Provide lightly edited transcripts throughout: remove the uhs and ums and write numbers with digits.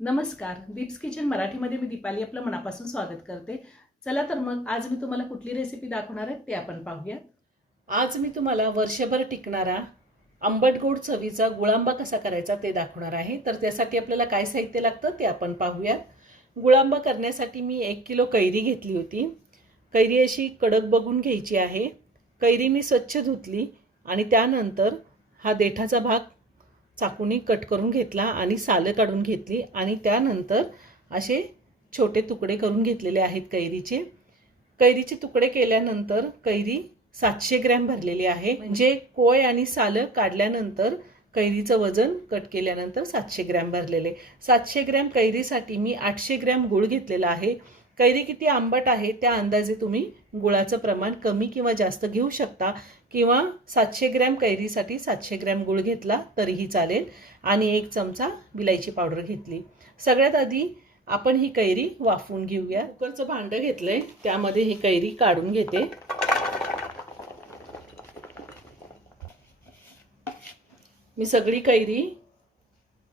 नमस्कार, दीप्स किचन मराठीमध्ये मी दीपाली आपलं मनापासून स्वागत करते। चला तर मग आज मी तुम्हाला कुठली रेसिपी दाखवणार आहे ते आपण पाहूया। आज मी तुम्हाला वर्षभर टिकणारा आंबट गोड चवीचा गुळांबा कसा करायचा ते दाखवणार आहे। तर त्यासाठी आपल्याला काय साहित्य लागतं ते आपण पाहूया। गुळांबा करण्यासाठी मी 1 किलो कैरी घेतली होती। कैरी अशी कडक बघून घ्यायची आहे। कैरी मी स्वच्छ धुतली आणि त्यानंतर हा देठाचा भाग चाकूने कट करून घेतला आणि सालं काढून घेतली आणि त्यानंतर असे छोटे तुकडे करून घेतलेले आहेत कैरीचे। कैरीचे तुकडे केल्यानंतर कैरी 700 ग्रॅम भरलेली आहे। म्हणजे कोय आणि सालं काढल्यानंतर कैरीचं वजन कट केल्यानंतर 700 ग्रॅम भरलेले। 700 ग्रॅम कैरीसाठी मी 800 ग्रॅम गूळ घेतलेला आहे। कैरी किती आंबट आहे त्या अंदाजे तुम्ही गुळाचं प्रमाण कमी किंवा जास्त घेऊ शकता किंवा 700 ग्रॅम कैरीसाठी 700 ग्रॅम गूळ घेतला तरीही चालेल आणि 1 चमचा विलायची पावडर घेतली। सगळ्यात आधी आपण ही कैरी वाफवून घेऊया। कुकरचं भांडं घेतलंय त्यामध्ये ही कैरी काढून घेते। मी सगळी कैरी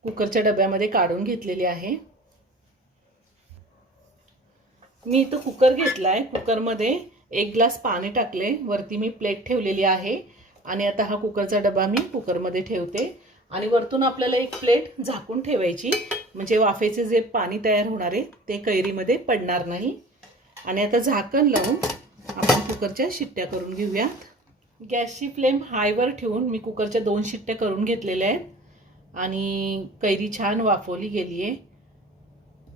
कुकरच्या डब्यामध्ये काढून घेतलेली आहे। मी इथं कुकर घेतलाय, कुकरमध्ये 1 ग्लास पाणी टाकले, वरती मी प्लेट ठेवलेली आहे आणि आता हा कुकरचा डबा मी कुकरमध्ये ठेवते आणि वरतून आपल्याला एक प्लेट झाकून ठेवायची म्हणजे वाफेचे जे पाणी तयार होणार आहे ते कैरीमध्ये पडणार नाही। आणि आता झाकण लावून आपण कुकरच्या शिट्ट्या करून घेऊया। गॅसची फ्लेम हायवर ठेवून मी कुकरच्या 2 शिट्ट्या करून घेतलेल्या आहेत आणि कैरी छान वाफवली गेली आहे।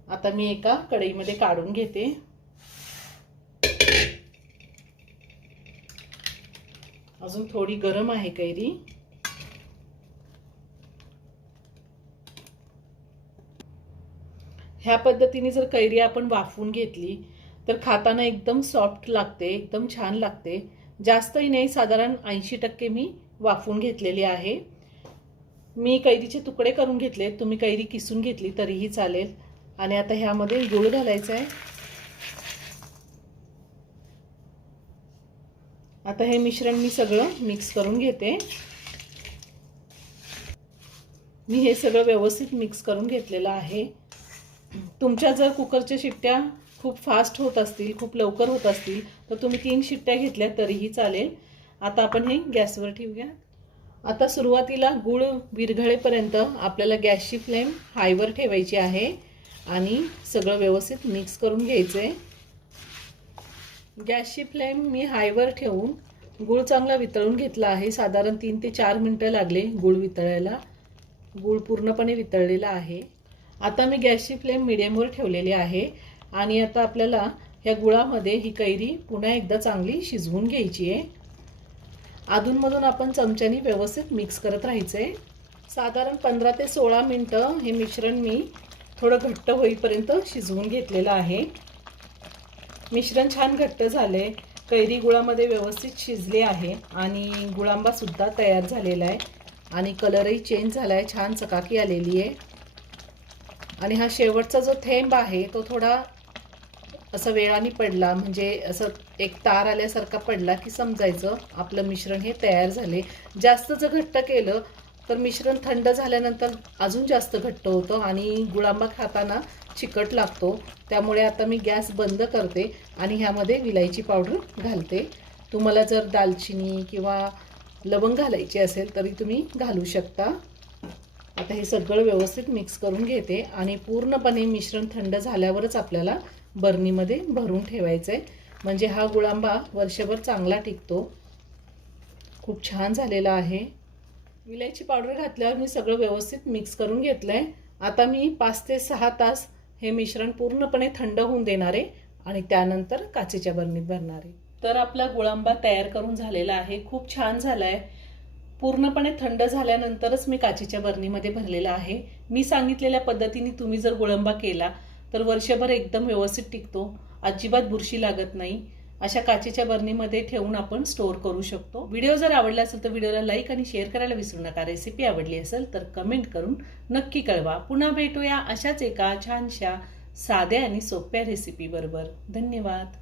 आता मी एका कढईमध्ये काढून घेते। अजून थोडी गरम आहे कैरी। ह्या पद्धतीने जर कैरी आपण वाफवून घेतली तर खाताना एकदम सॉफ्ट लागते, एकदम छान लागते। जास्तही नाही, साधारण 80% मी वाफवून घेतलेली आहे। मी कैरीचे तुकडे करून घेतले, तुम्ही कैरी किसून घेतली तरीही चालेल। आणि आता ह्यामध्ये गूळ घालायचा आहे। आता हे मिश्रण मी सगळं मिक्स करून घेते। मी हे सगळं व्यवस्थित मिक्स करून घेतलेलं आहे। तुमच्या जर कुकरच्या शिट्ट्या खूप फास्ट होत असतील, खूप लवकर होत असतील तर तुम्ही 3 शिट्ट्या घेतल्या तरीही चालेल। आता आपण हे गॅसवर ठेवूया। आता सुरुवातीला गूळ विरघळेपर्यंत आपल्याला गॅसची फ्लेम हायवर ठेवायची आहे आणि सगळं व्यवस्थित मिक्स करून घ्यायचे। गॅसची फ्लेम मी हायवर ठेवून गूळ चांगला वितळून घेतला आहे। साधारण 3 ते 4 मिनिटं लागले गूळ वितळायला। गूळ पूर्णपणे वितळलेला आहे। आता मी गॅसची फ्लेम मीडियमवर ठेवलेली आहे आणि आता आपल्याला ह्या गुळामध्ये ही कैरी पुन्हा एकदा चांगली शिजवून घ्यायची आहे। अधूनमधून आपण चमच्याने व्यवस्थित मिक्स करत राहायचे। साधारण 15 ते 16 मिनिटं हे मिश्रण मी थोडं घट्ट होईपर्यंत शिजवून घेतलेलं आहे। मिश्रण छान घट्ट झाले, कैरी गुळामध्ये व्यवस्थित शिजले आहे आणि गुळांबा सुद्धा तयार झालेला आहे आणि कलरही चेंज झाला आहे, छान चकाकी आलेली आहे। आणि हा शेवटचा जो थेंब आहे तो थोडा असं वेळाने पडला, म्हणजे असं एक तार आल्यासारखा पडला की समजायचं आपलं मिश्रण हे तयार झाले। जास्त जर घट्ट केलं तर मिश्रण थंड झाल्यानंतर अजून जास्त घट्ट होतं आणि गुळांबा खाताना चिकट लागतो। त्यामुळे आता मी गॅस बंद करते आणि ह्यामध्ये विलायची पावडर घालते। तुम्हाला जर दालचिनी किंवा लवंग घालायची असेल तरी तुम्ही घालू शकता। आता हे सगळं व्यवस्थित मिक्स करून घेते आणि पूर्णपणे मिश्रण थंड झाल्यावरच आपल्याला बर्नीमध्ये भरून ठेवायचं आहे, म्हणजे हा गुळांबा वर्षभर चांगला टिकतो। खूप छान झालेला आहे। विलायची पावडर घातल्यावर मी सगळं व्यवस्थित मिक्स करून घेतलंय। आता मी 5 ते 6 तास हे मिश्रण पूर्णपणे थंड होऊन देणार आहे आणि त्यानंतर काचेच्या बरणीत भरणार आहे। तर आपला गुळांबा तयार करून झालेला आहे, खूप छान झालाय। पूर्णपणे थंड झाल्यानंतरच मी काचेच्या बरणीमध्ये भरलेला आहे। मी सांगितलेल्या पद्धतीने तुम्ही जर गुळांबा केला तर वर्षभर एकदम व्यवस्थित टिकतो, अजिबात बुरशी लागत नाही। अशा काचेच्या बरणीमध्ये ठेवून आपण स्टोअर करू शकतो। व्हिडिओ जर आवडला असेल तर व्हिडिओला लाईक आणि शेअर करायला विसरू नका। रेसिपी आवडली असेल तर कमेंट करून नक्की कळवा। पुन्हा भेटूया अशाच एका छानशा साध्या आणि सोप्या रेसिपी बरोबर। धन्यवाद।